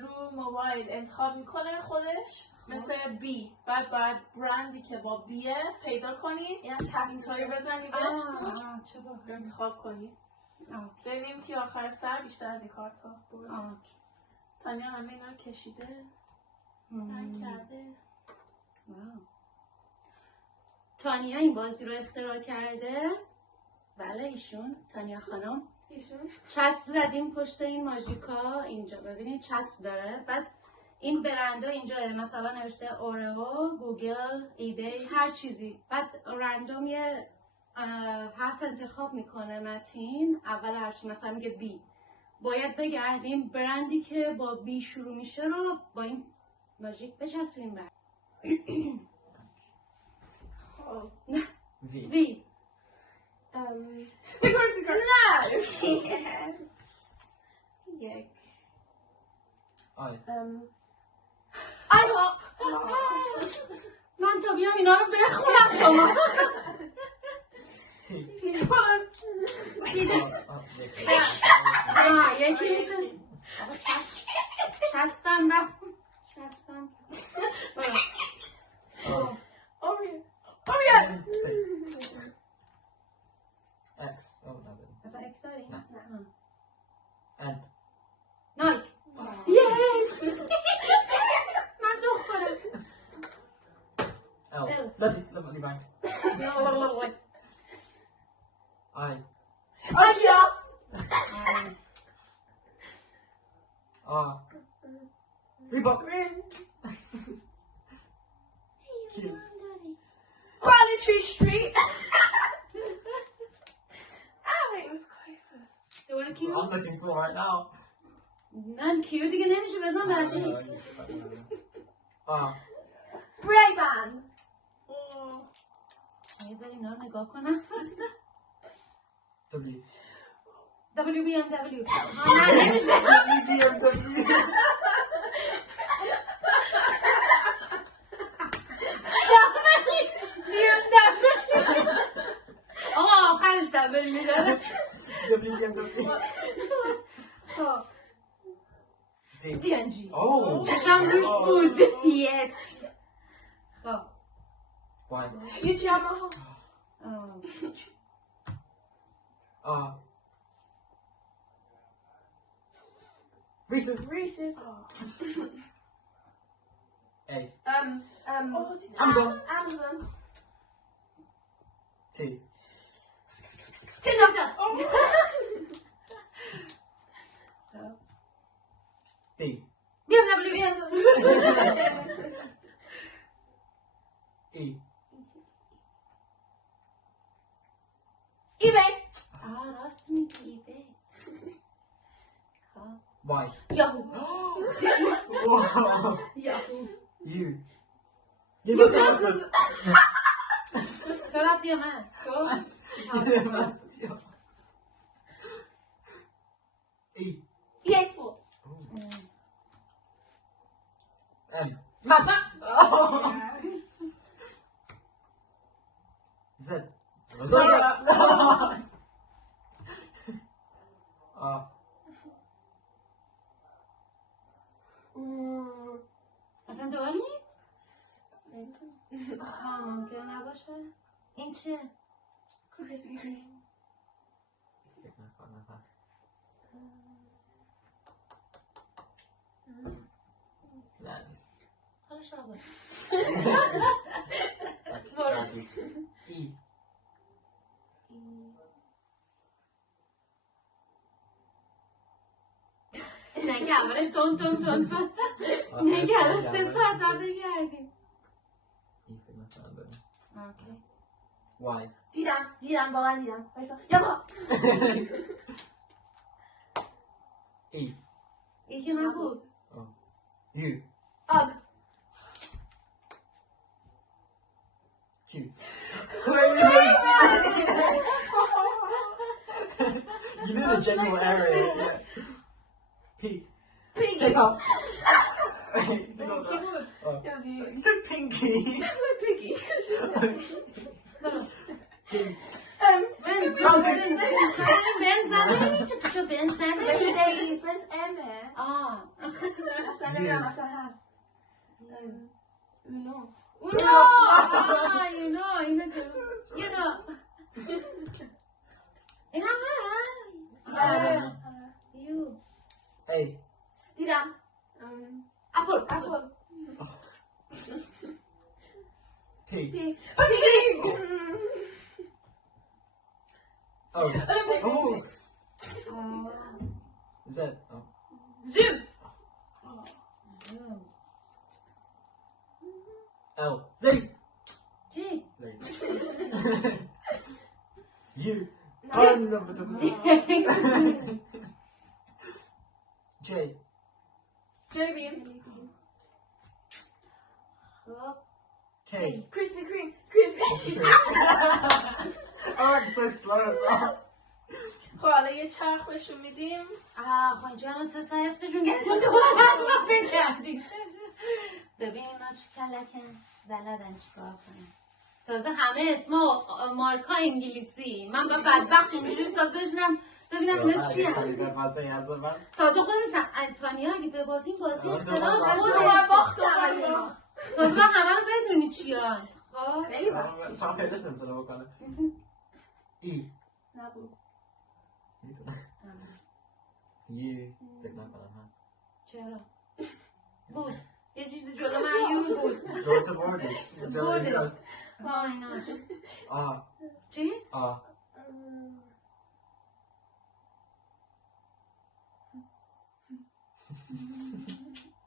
رو موبایل انتخاب میکنه خودش مثل بی، بعد باید برندی که با بیه پیدا کنی اینطوری بزنی بهش انتخاب کنی. ببینیم که آخر سر بیشتر از این کارت ها بود. تانیا همه اینا رو کشیده سنگ کرده. تانیا این بازی رو اختراع کرده. بله ایشون، تانیا خانم. چسب زدیم پشت این ماژیکا اینجا، ببینید چسب داره. بعد این برندا اینجا مثلا نوشته اورئو، گوگل، ایبی، هر چیزی. بعد رندوم یه حرف انتخاب میکنه متین، اول هرچی مثلا میگه بی، باید بگردیم برندی که با بی شروع میشه رو با این ماژیک بچسبیم بر وی. یک من تا بیام اینا رو بخونم. یکیشون چسبم رفت. چسبم X. Oh, no. اصلا اکس داری؟ نه. And. نایک. Yes! من زوم کنم. L. Dat is lovely bank. I. آیا Reebok. Q. Quality Street. So I'm looking for right now. نه کیو دیگه نمیشه بزن بعدی. Ray-Ban. یه ذره اینا رو نگاه کنم. W. WBMW. نه نمیشه. WBMW. آقا آخرش دبل میداره. WBMW. DNG. Oh. چشم روش بود. Yes. خب. Why? یه جمعه Reese's. Reese's. A. Amazon. T. Doctor. B. BMW. E. eBay. راست میگی ایبی. Y. یاهو. Wow. یاهو. U. You must have تو رفتی من. تو. E. EA Sports. M. Mata. Z. اصلا داری؟ ممکنه نباشه. این چیه؟ Nice. حالا شابه. E. نه که اولش تون نه که الان 3 ساعت باید بگردیم. Y. دیدم واقعا دیدم. وایسا یابا. E. ای که نبود. U. آگ. Q. You knew the general area. Yeah. P. Piggy. Pick up. Yazıyor. You said pinky. Piggy. Ben zaten شد بنز نداری؟ مرسدس بنز امه. اصلا نمیدونم اصلا هست. اونو. اینو این هم هست؟ یو ای دیدم. اپل. پی پی. او زد زوم ال لیز جی یو جی جیبیم. خب کی کریسپی کریم. Oh, it's so slow as well. خب حالا یه چرخ بهشون میدیم. خب اینجا الان تو سایفتشون گفتون دوباره ما فکر کردیم. ببین اونا چی کلکن بلدن چیکار کنن. تازه همه اسم مارکا انگلیسی. من با بدبخت اینجوری حساب بشنم ببینم اینا چی هست. تازه خودش تانیا اگه به بازی اختراع باختم. تازه من همه رو بدونی چی هست. خیلی وقت فقط پیداش نمیتونه بکنه. ای نبود. میتونه یه فکر نکنم ها. چرا؟ بود یه چیزی جلو من یو بود. درست بردی اینا چی؟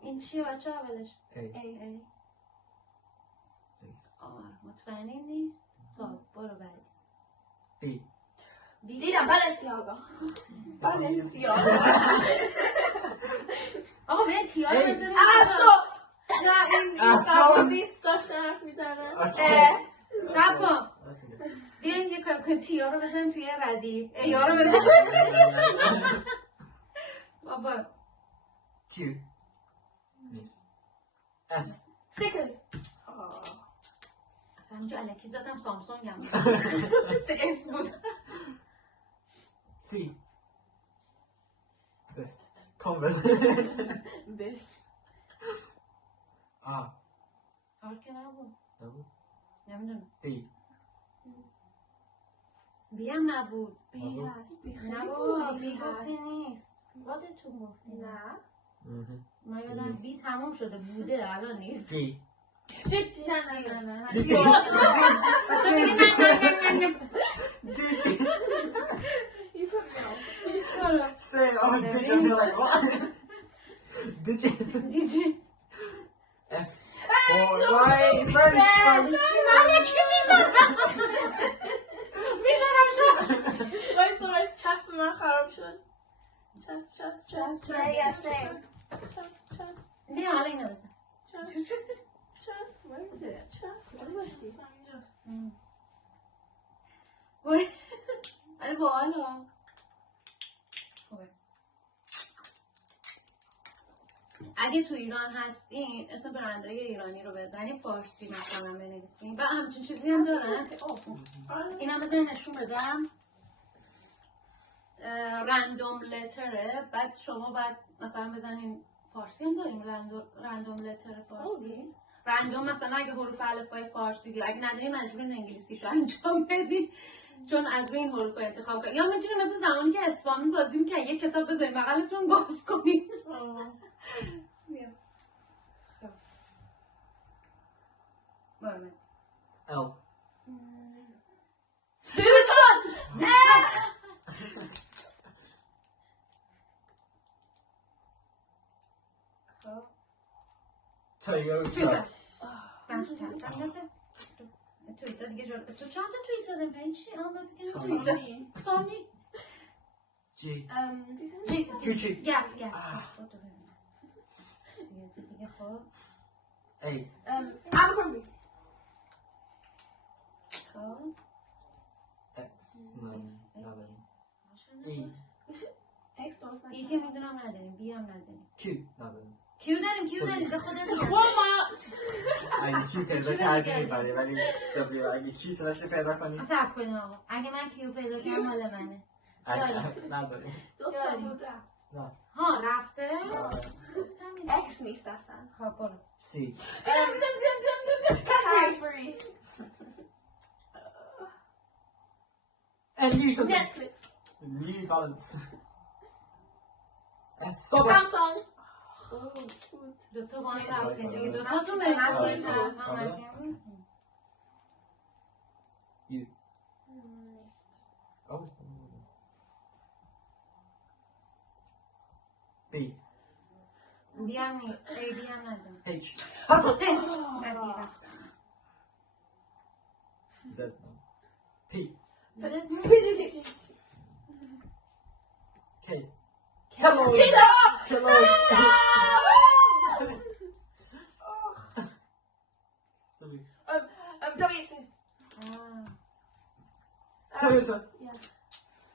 این چیه بچه اولش؟ ای مطمئنی نیست؟ خب برو بعدی بی دیدم بلنسیاگا. آقا بیا تیا رو بذاریم اساس. نه این سبا نیست داشته حرف میزنه. سب کن بیاین یه کار کنیم تیا رو بزنیم توی ردیف ایا رو بزنیم. برو کیو نیست اس سیکلز. همونجا الکی زدم سامسونگ هم سه اس بود. سی بس کامل بس که نبود نبود نمیدونم بی هم نبود بی هست نبود بی گفتی نیست خودتون گفتی نه ما یادم بی تموم شده بوده الان نیست دی جیجی نه Say, oh, did you be like, what? Did you? F. Oh, right, first. وایس چسب من خراب شد. چسب. نه سیم. چسب. بیا حالا اینو بزن. چسب. وایسه. چسب. گذاشتی. وای. ولی باحاله. اگه تو ایران هستین اسم برندهای ایرانی رو بزنین فارسی مثلا بنویسین و همچین چیزی هم دارن. اینم بزنین نشون بدم. رندوم لتره بعد شما باید مثلا بزنین فارسی هم داریم رندوم لتر فارسی. رندوم مثلا اگه حروف الفبای فارسی دی اگه ندارین مجبورین انگلیسیشو انجام بدین چون از این حروف انتخاب کنین یا میتونین مثل زمانی که اسفامی بازی میکنین یه کتاب بذارین بغلتون باز کنین. برمت L. Toyota. توییتا دیگه جور تو چند تا توییت دادم این چی؟ من فکر کنم تامی G. Gucci. گپ دیگه خب A. Abercrombie. خب X. No. E. X درست ای که میدونم نداریم بی هم نداریم Q. نداریم. کیو داریم به خودت اگه Q پیدا کردی ولی اگه Q تونستی پیدا کنی صبر کنیم آقا اگه من کیو پیدا کنم مال منه نداریم. دو تا داریم. بودم. ها رفته؟ اکس نیست اصلا. خب برو. سی. کاربری. And you should نتفلیکس. New Balance. سامسونگ. دو تا با هم رفتیم دیگه. دو تا تو بریم. You. Oh. B. بی هم نیست. ای بی هم ندارم. H. Hustle. Z. P. K. Hello. Hello. Toyota.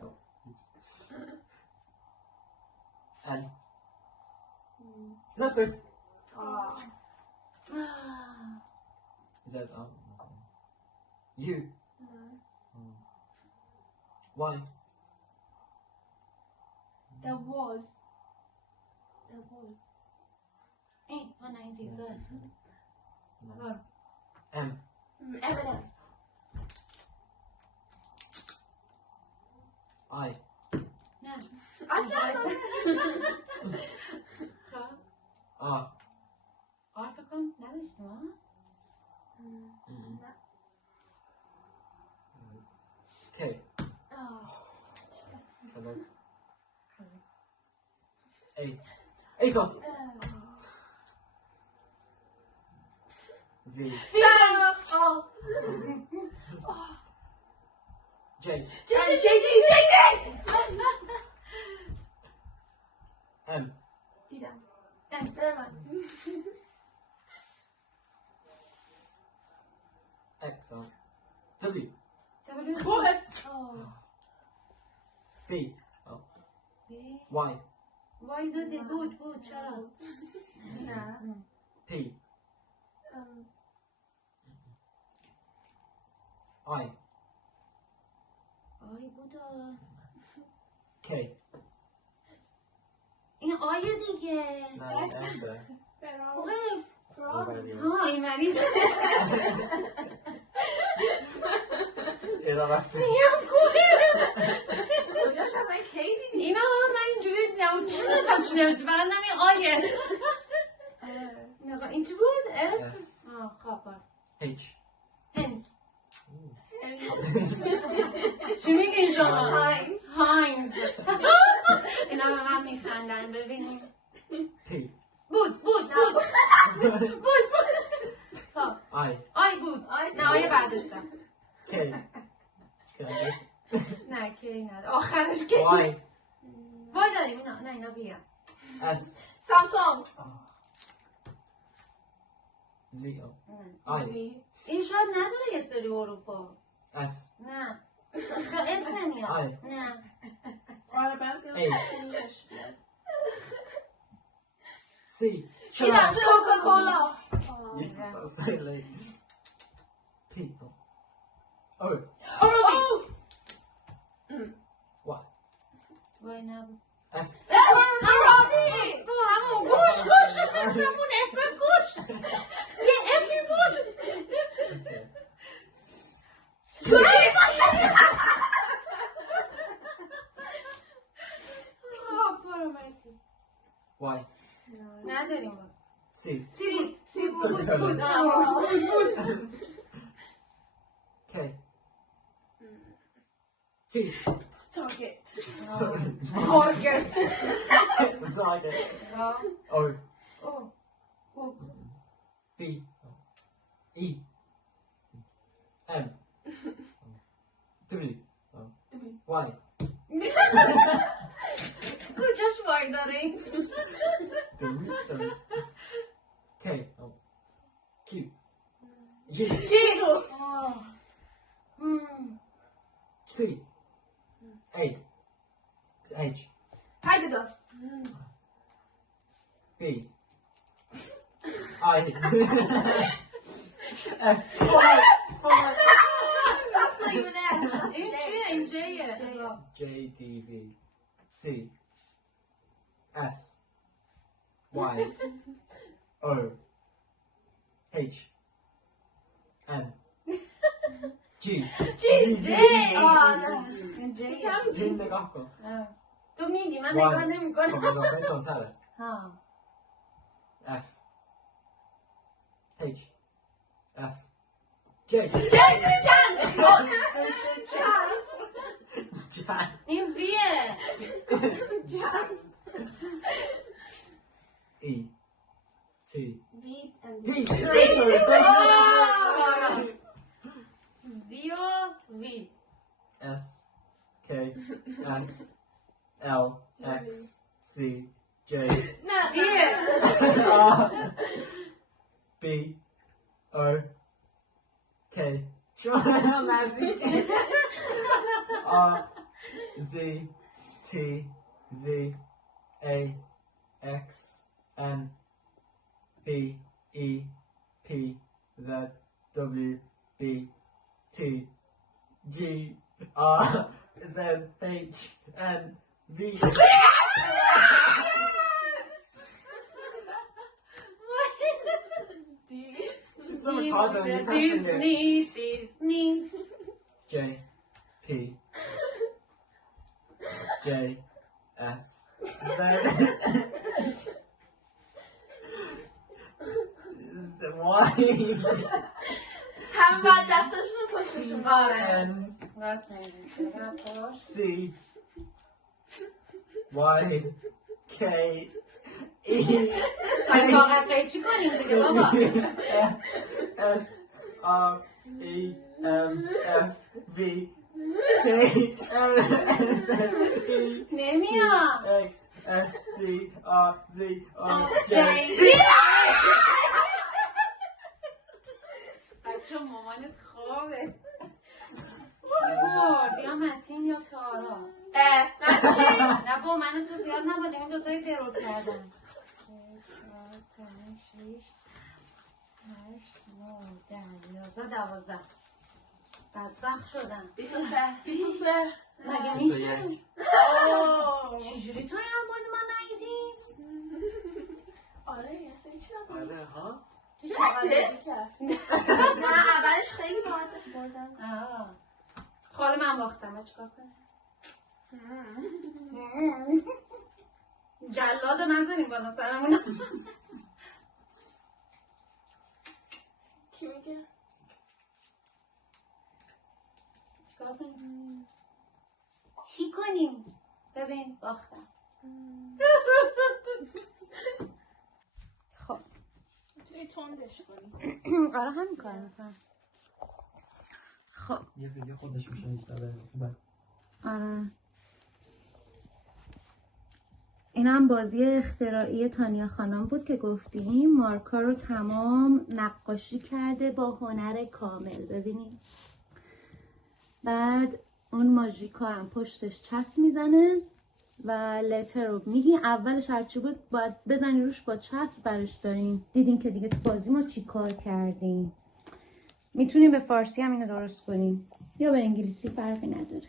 Oh, oops. And Netflix. Z. U. Y. There was. این نه این پیزا برو. M. M&M. I. نه اصلا R. آر فکر کنم نداشتیم ها؟ K. A. ASOS. V. J. M. دیدم. X. W. B. Y. وای دادی بود چرا؟ نه. P. I. آی بودا K. این آی دیگه اوف ها این مریض کجاش از من کی دیدی؟ اینا من اینجوری دیدم چی نستم چی نوشتی فقط نمی آیه این چی بود؟ اف؟ خب H. هنس چی میگین شما؟ هاینز اینا به من میخندن ببینیم P. بود آی بود نه آیه برداشتم K. نه کی نداره آخرش کی Y. وای داریم اینا نه اینا بیا S. سامسونگ. Z. I. این شاید نداره یه سری اروپا S. نه تا اس نمیاد نه آره بعضی C. دیدم کوکاکولا. Yes, that's so late. P. O. What? وای نبود F. همون گوش همون اف گوش یه افی بود Y. نداریم بود C. بود K. T. تارگت. Target. O. B. E. M. W. Y. کجاش وای داره این K. Q. G. جیرو. C. A. H. هایده دار. B. I. F. even S. این چیه؟ این جیه. J D V C S Y O H N G G نگاه کن. تو میگی من نگاه نمی کنم. اضافه تندتره. ها F H F J این ویه. E T Read and D وی و وی. S K S L X C J ویه. B O K R Z T Z A X N B E P Z W B T G R Z H N V It's so much harder when you're pressing it. Disney. J P J S Z Y هم بعد دستشون رو پشتشون آره. N راست میگی. C Y K E سر کاغذ قیچی کنیم دیگه بابا. S R E M F V K L M Z E نمیام. X S C R Z R J بچه مامانت خوابه. برد یا متین یا تارا. نه با من تو زیاد نبودیم این دوتایی ترور کردن. 12 بدبخت شدم. 23 مگه میشه؟ چجوری تو این مال ما نهیدیم؟ آره یه سری چی نبود آره ها تو چقدر کرد نه اولش خیلی بردم خاله من باختم و چیکار کنم؟ جلاد نزنیم بالا سرمون. کی میگه؟ چیکار کنیم؟ چی کنیم؟ ببین باختم. خب میتونی تندش کنی. آره همین کار میکنم. خب یه ویدیو خودش میشه میشنوه خوبه. آره این هم بازی اختراعی تانیا خانم بود که گفتیم. مارکا رو تمام نقاشی کرده با هنر کامل. ببینید بعد اون ماژیکا هم پشتش چسب میزنه و لتر رو میگی اولش هرچی بود باید بزنی روش با چسب برش داریم. دیدیم که دیگه تو بازی ما چی کار کردیم. میتونیم به فارسی هم اینو درست کنیم یا به انگلیسی، فرقی نداره.